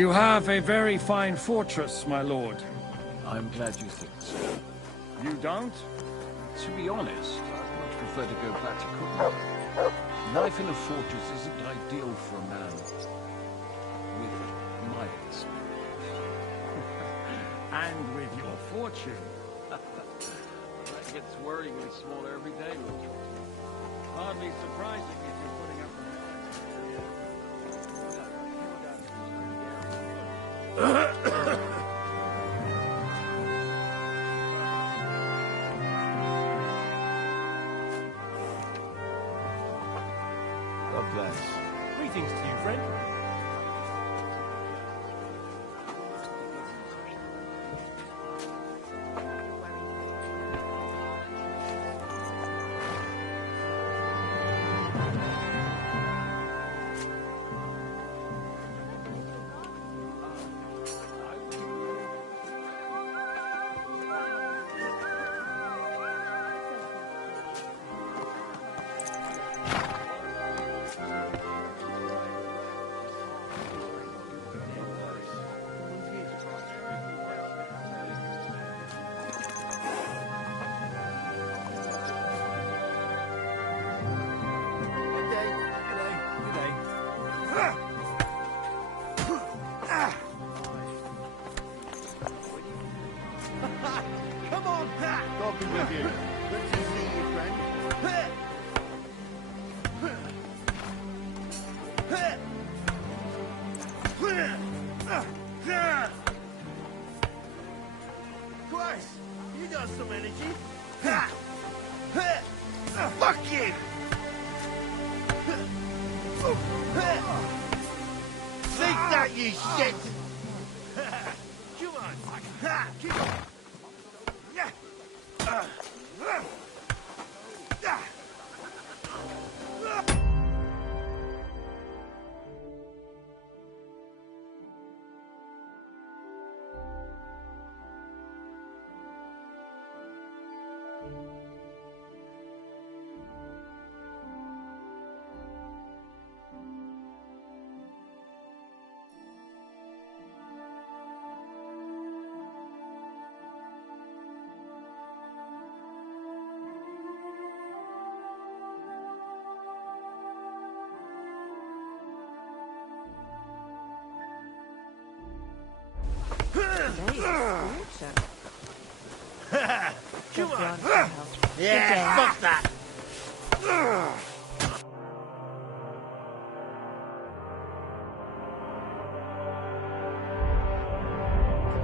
You have a very fine fortress, my lord. I'm glad you think so. You don't? To be honest, I'd much prefer to go back to cooking. Life in a fortress isn't ideal for a man with my experience. And with your fortune. That gets worryingly smaller every day, Richard. Hardly surprising if you're putting up God bless. Greetings to you, friend. Come on, talking with you. Good to see you, friend. Christ, you got some energy. Fuck you! Think that, you shit! Come on, keep on. Come on. Yeah, fuck that.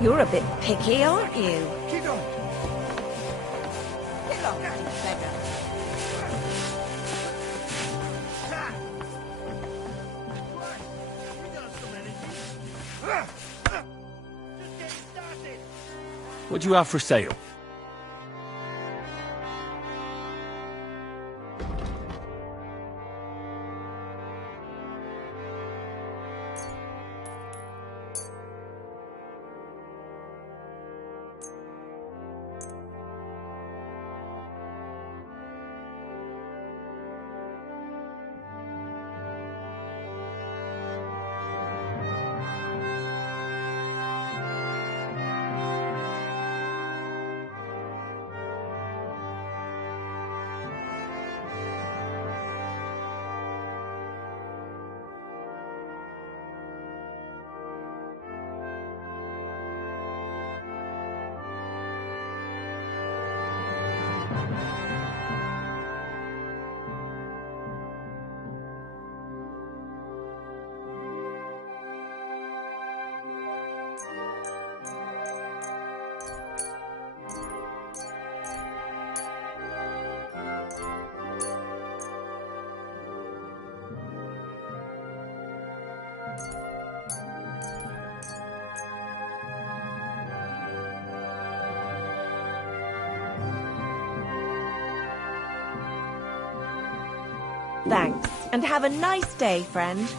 You're a bit picky, aren't you? Keep going. Get along, you beggar. What do you have for sale? Thanks, and have a nice day, friend.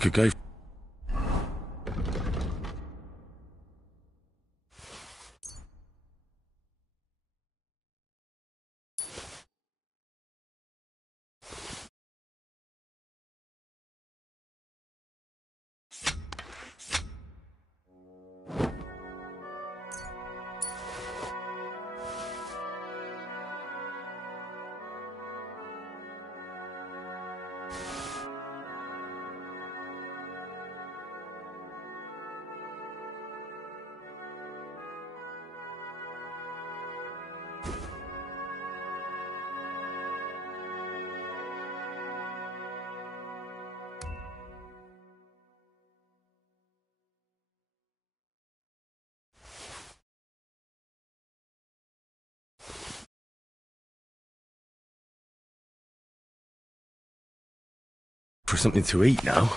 could go... For something to eat now.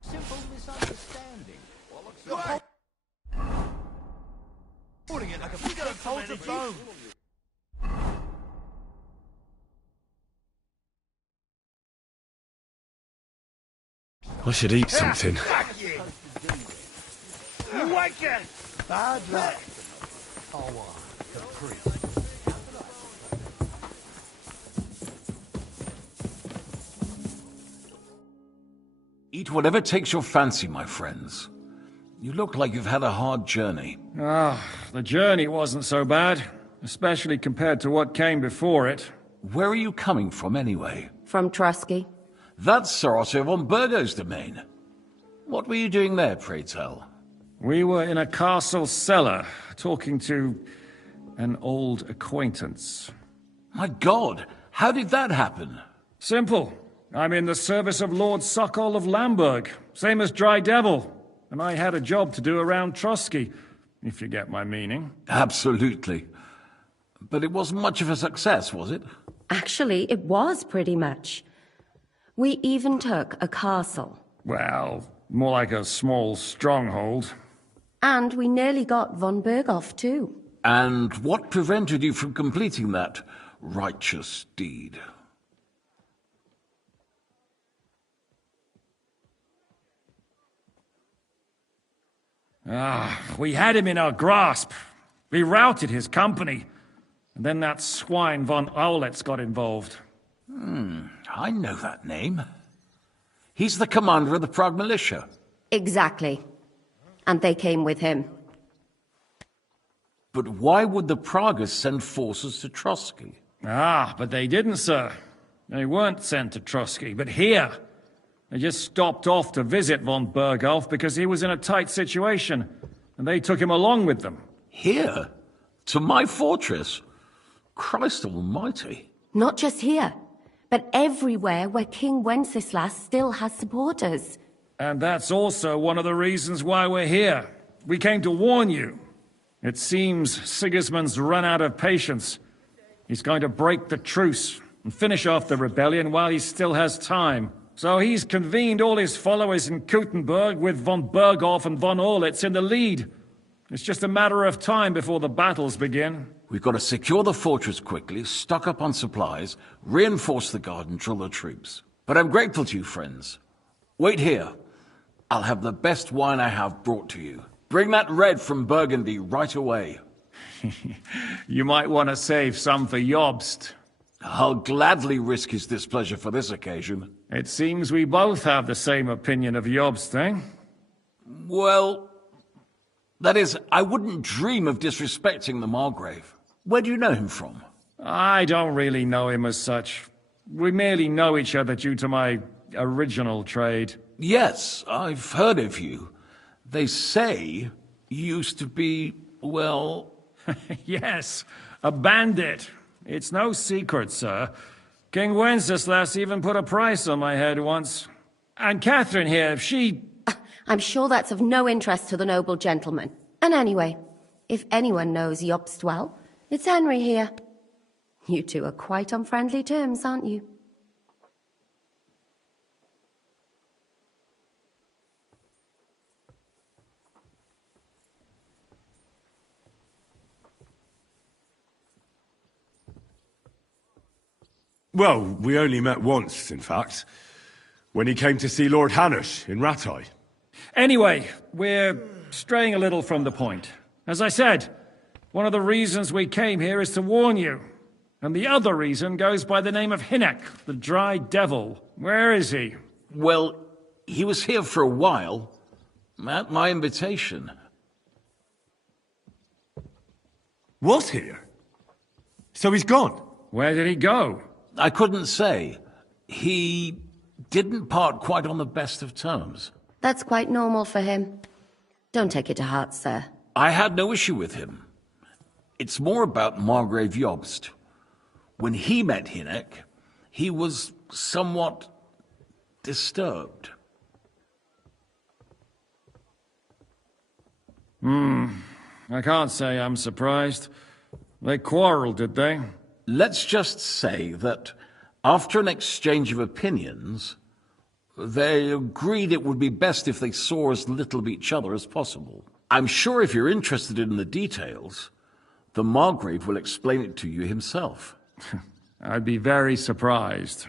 Simple misunderstanding. Holding it like a big old bolt of bone. I should eat something. Awaken! Bad luck. Oh, caprice. Eat whatever takes your fancy, my friends. You look like you've had a hard journey. The journey wasn't so bad, especially compared to what came before it. Where are you coming from, anyway? From Trusky. That's Sir Otto von Burgo's domain. What were you doing there, pray tell? We were in a castle cellar, talking to an old acquaintance. My God, how did that happen? Simple. I'm in the service of Lord Sokol of Lamberg, same as Dry Devil. And I had a job to do around Trusky, if you get my meaning. Absolutely. But it wasn't much of a success, was it? Actually, it was pretty much. We even took a castle. Well, more like a small stronghold. And we nearly got von Berghoff, too. And what prevented you from completing that righteous deed? We had him in our grasp. We routed his company. And then that swine von Aulitz got involved. I know that name. He's the commander of the Prague militia. Exactly. And they came with him. But why would the Praguers send forces to Trusky? But they didn't, sir. They weren't sent to Trusky, but here. They just stopped off to visit von Berghoff because he was in a tight situation, and they took him along with them. Here? To my fortress? Christ almighty. Not just here, but everywhere where King Wenceslas still has supporters. And that's also one of the reasons why we're here. We came to warn you. It seems Sigismund's run out of patience. He's going to break the truce and finish off the rebellion while he still has time. So he's convened all his followers in Kuttenberg with von Berghoff and von Aulitz in the lead. It's just a matter of time before the battles begin. We've got to secure the fortress quickly, stock up on supplies, reinforce the guard and drill the troops. But I'm grateful to you, friends. Wait here. I'll have the best wine I have brought to you. Bring that red from Burgundy right away. You might want to save some for Jobst. I'll gladly risk his displeasure for this occasion. It seems we both have the same opinion of Jobst, eh? Well, that is, I wouldn't dream of disrespecting the Margrave. Where do you know him from? I don't really know him as such. We merely know each other due to my original trade. Yes, I've heard of you. They say you used to be, well... Yes, a bandit. It's no secret, sir. King Wenceslas even put a price on my head once. And Catherine here, she... I'm sure that's of no interest to the noble gentleman. And anyway, if anyone knows Jobst well, It's Henry here. You two are quite on friendly terms, aren't you? Well, we only met once, in fact. When he came to see Lord Hanush in Rattay. Anyway, we're straying a little from the point. As I said, one of the reasons we came here is to warn you. And the other reason goes by the name of Hynek, the Dry Devil. Where is he? Well, he was here for a while, at my invitation. Was here? So he's gone? Where did he go? I couldn't say. He didn't part quite on the best of terms. That's quite normal for him. Don't take it to heart, sir. I had no issue with him. It's more about Margrave Jobst. When he met Hynek, he was somewhat disturbed. I can't say I'm surprised. They quarreled, did they? Let's just say that after an exchange of opinions, they agreed it would be best if they saw as little of each other as possible. I'm sure if you're interested in the details, the Margrave will explain it to you himself. I'd be very surprised.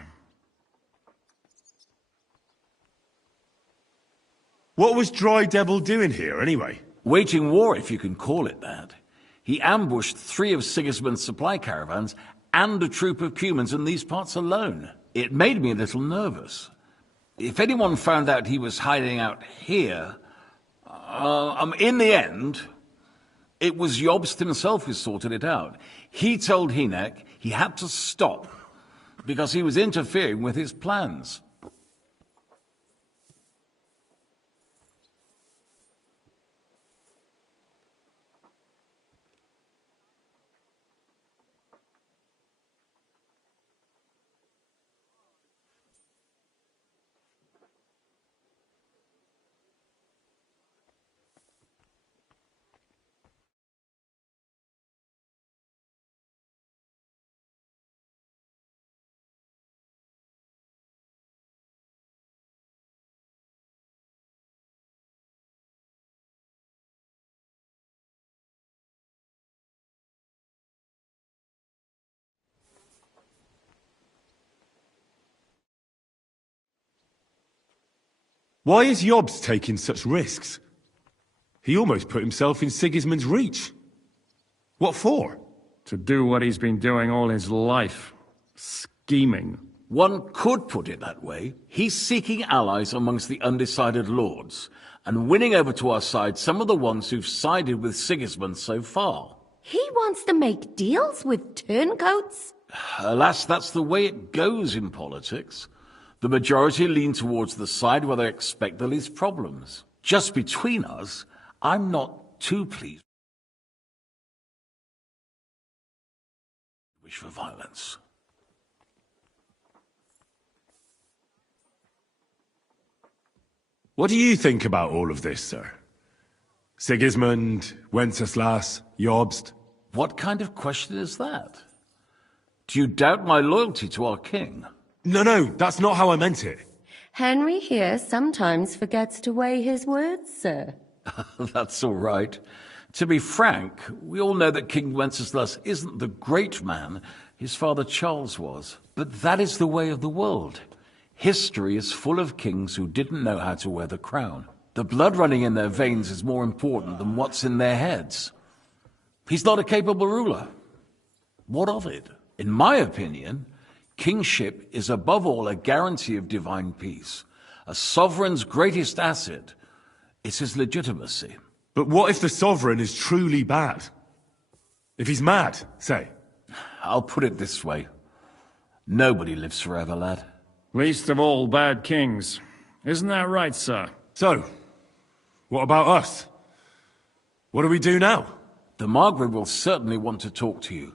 What was Dry Devil doing here, anyway? Waging war, if you can call it that. He ambushed 3 of Sigismund's supply caravans and a troop of Cumans in these parts alone. It made me a little nervous. If anyone found out he was hiding out here, in the end, it was Jobst himself who sorted it out. He told Hynek he had to stop because he was interfering with his plans. Why is Jobst taking such risks? He almost put himself in Sigismund's reach. What for? To do what he's been doing all his life. Scheming. One could put it that way. He's seeking allies amongst the undecided lords, and winning over to our side some of the ones who've sided with Sigismund so far. He wants to make deals with turncoats? Alas, that's the way it goes in politics. The majority lean towards the side where they expect the least problems. Just between us, I'm not too pleased. Wish for violence. What do you think about all of this, sir? Sigismund, Wenceslas, Jobst? What kind of question is that? Do you doubt my loyalty to our king? No, that's not how I meant it. Henry here sometimes forgets to weigh his words, sir. That's all right. To be frank, we all know that King Wenceslas isn't the great man his father Charles was. But that is the way of the world. History is full of kings who didn't know how to wear the crown. The blood running in their veins is more important than what's in their heads. He's not a capable ruler. What of it? In my opinion, kingship is above all a guarantee of divine peace. A sovereign's greatest asset is his legitimacy. But what if the sovereign is truly bad? If he's mad, say? I'll put it this way. Nobody lives forever, lad. Least of all bad kings. Isn't that right, sir? So, what about us? What do we do now? The Margrave will certainly want to talk to you.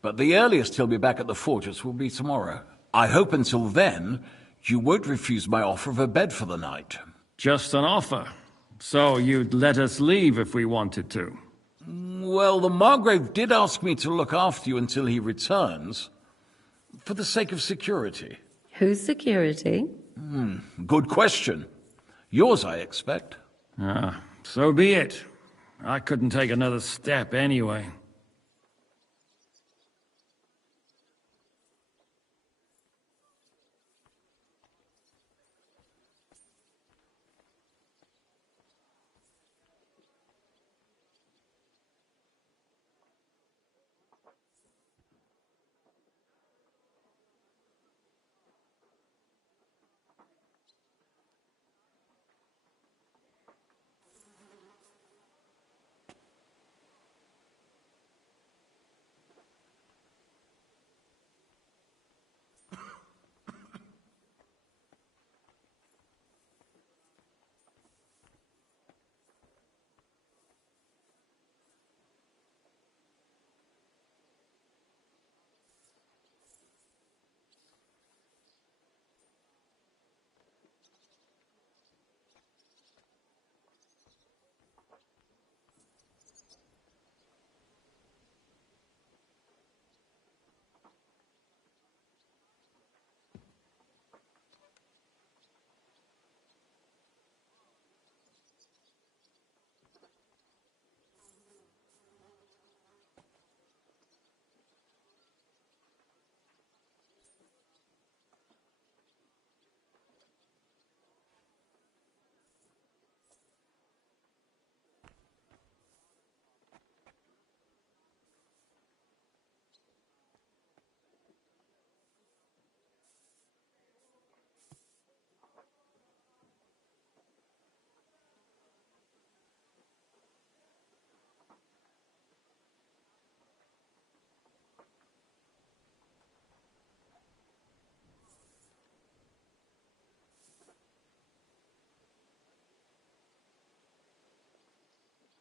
But the earliest he'll be back at the fortress will be tomorrow. I hope until then, you won't refuse my offer of a bed for the night. Just an offer. So you'd let us leave if we wanted to. Well, the Margrave did ask me to look after you until he returns, for the sake of security. Whose security? Good question. Yours, I expect. So be it. I couldn't take another step anyway.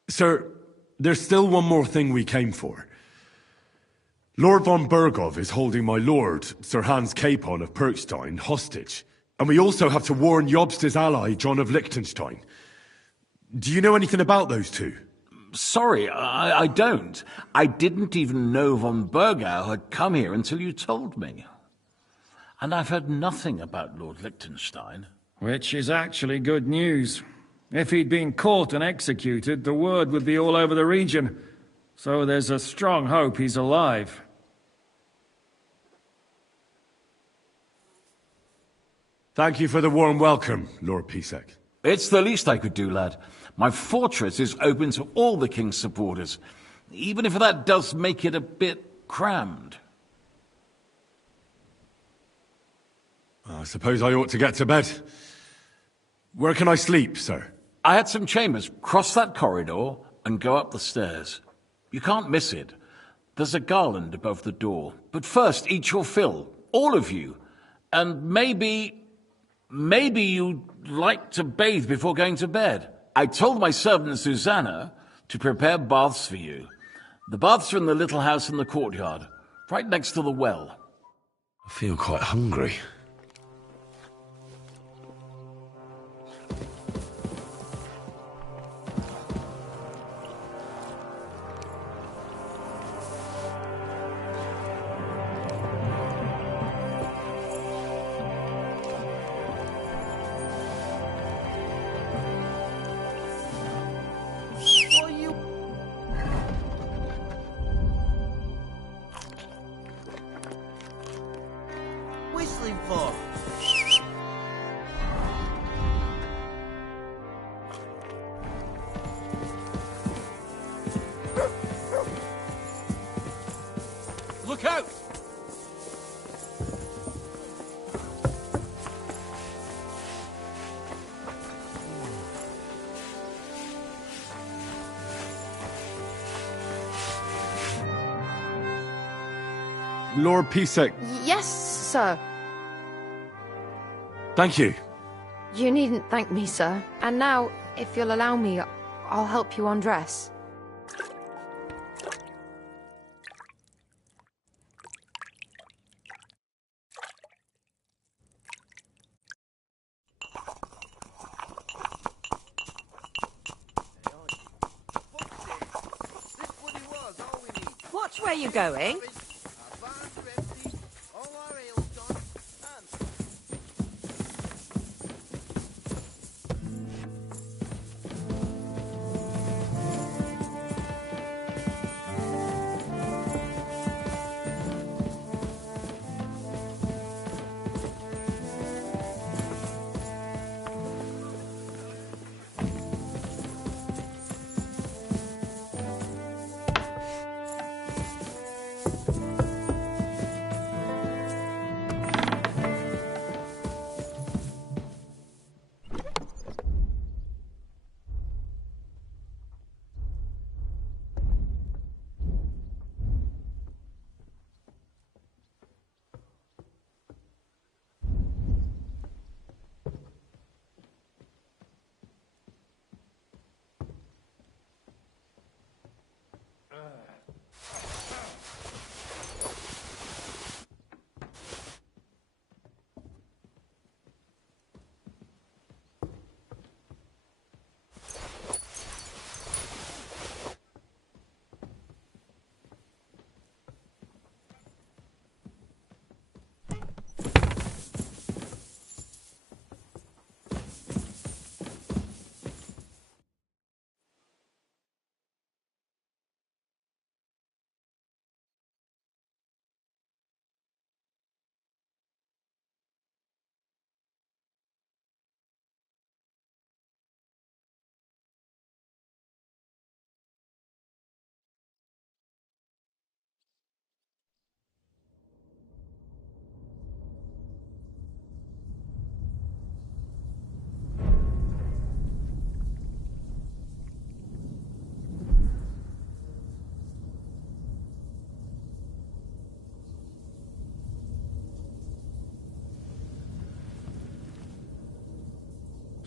Sir, there's still one more thing we came for. Lord von Bergov is holding my lord, Sir Hans Capon of Perkstein, hostage. And we also have to warn Jobst's ally, John of Liechtenstein. Do you know anything about those two? Sorry, I don't. I didn't even know von Bergau had come here until you told me. And I've heard nothing about Lord Liechtenstein. Which is actually good news. If he'd been caught and executed, the word would be all over the region. So there's a strong hope he's alive. Thank you for the warm welcome, Lord Pisek. It's the least I could do, lad. My fortress is open to all the king's supporters, even if that does make it a bit crammed. I suppose I ought to get to bed. Where can I sleep, sir? I had some chambers. Cross that corridor and go up the stairs. You can't miss it. There's a garland above the door. But first, eat your fill. All of you. And maybe you'd like to bathe before going to bed. I told my servant Susanna to prepare baths for you. The baths are in the little house in the courtyard, right next to the well. I feel quite hungry. What are you whistling for? Look out! Lord Pisek, Yes, sir. thank you. You needn't thank me, sir. And now, if you'll allow me, I'll help you undress. where you're going?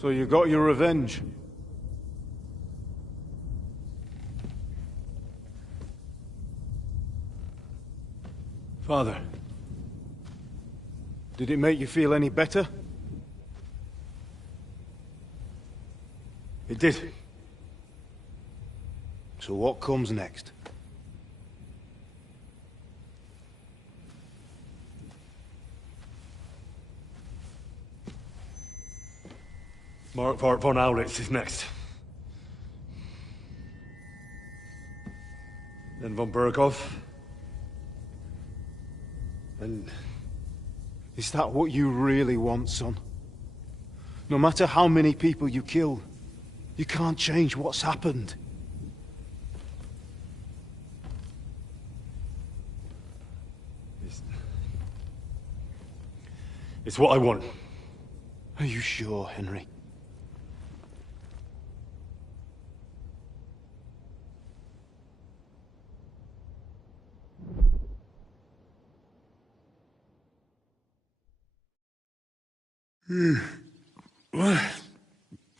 So you got your revenge? Father, did it make you feel any better? It did. So what comes next? Markvart von Aulitz is next. Then von Burgov. And is that what you really want, son? No matter how many people you kill, you can't change what's happened. It's what I want. Are you sure, Henry?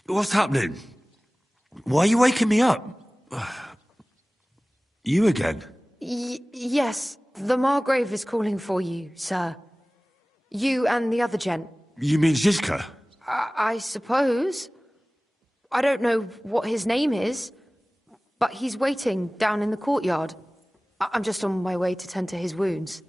What's happening? Why are you waking me up? You again? Yes, the Margrave is calling for you, sir. You and the other gent. You mean Ziska? I suppose. I don't know what his name is, but he's waiting down in the courtyard. I'm just on my way to tend to his wounds.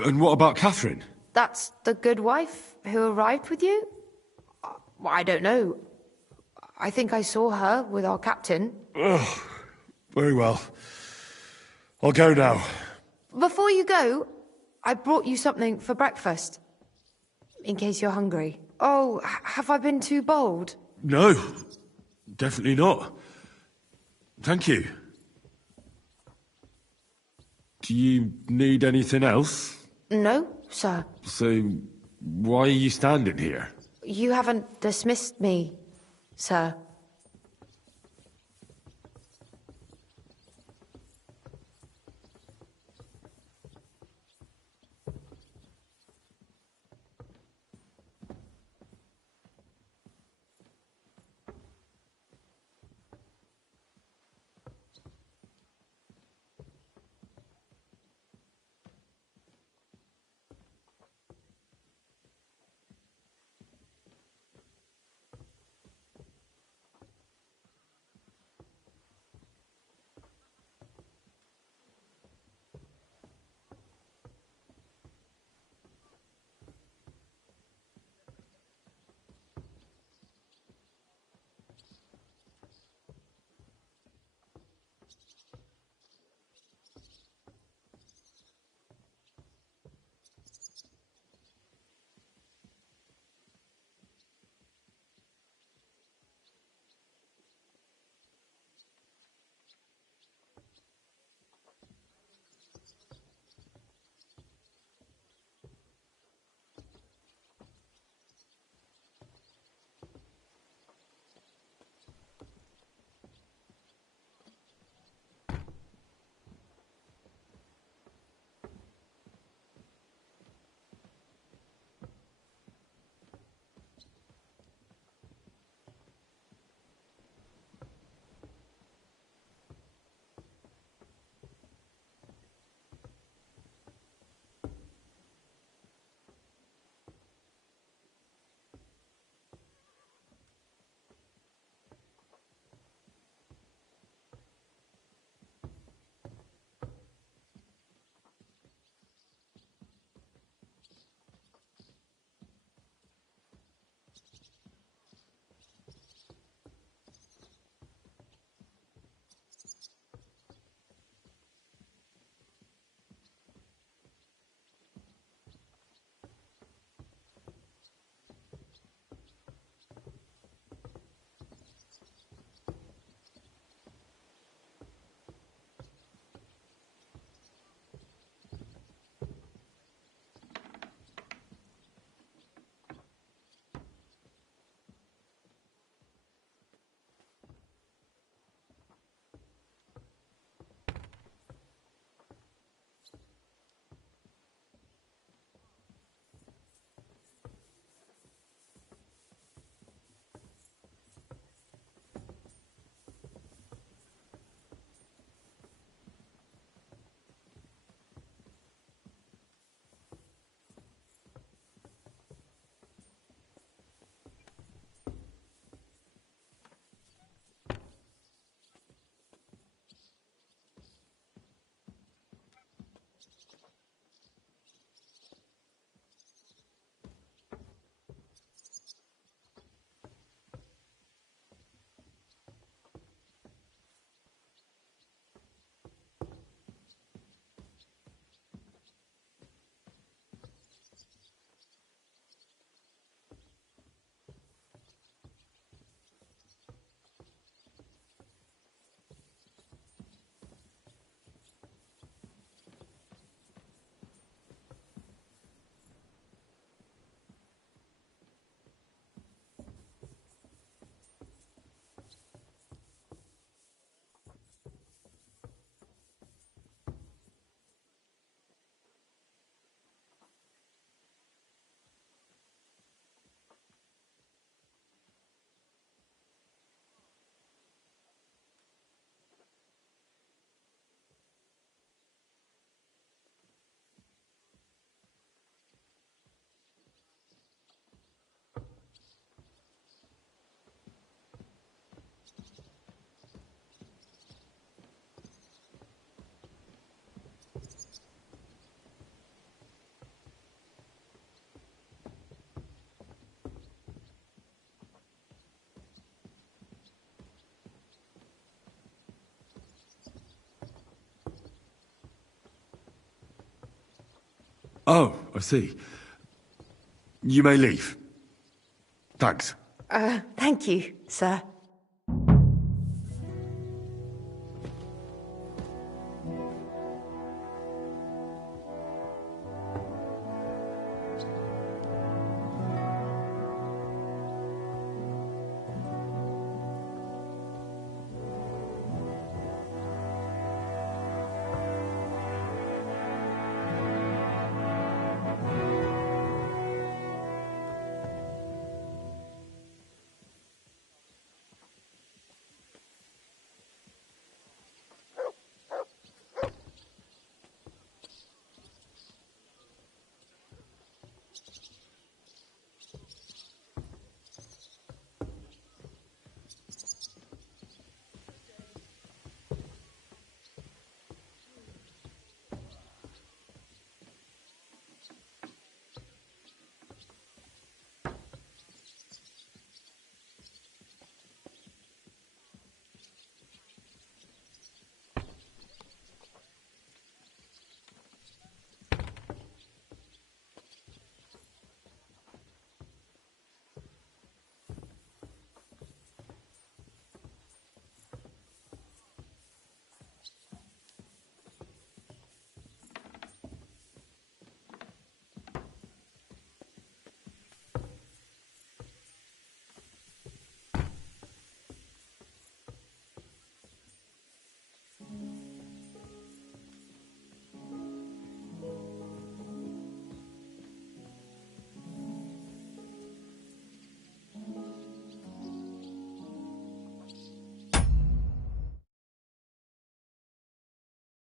And what about Catherine? That's the good wife who arrived with you? I don't know. I think I saw her with our captain. Oh, very well. I'll go now. Before you go, I brought you something for breakfast. In case you're hungry. Oh, have I been too bold? No, definitely not. Thank you. Do you need anything else? No, sir. So, why are you standing here? You haven't dismissed me, sir. Oh, I see. You may leave. Thanks. Thank you, sir.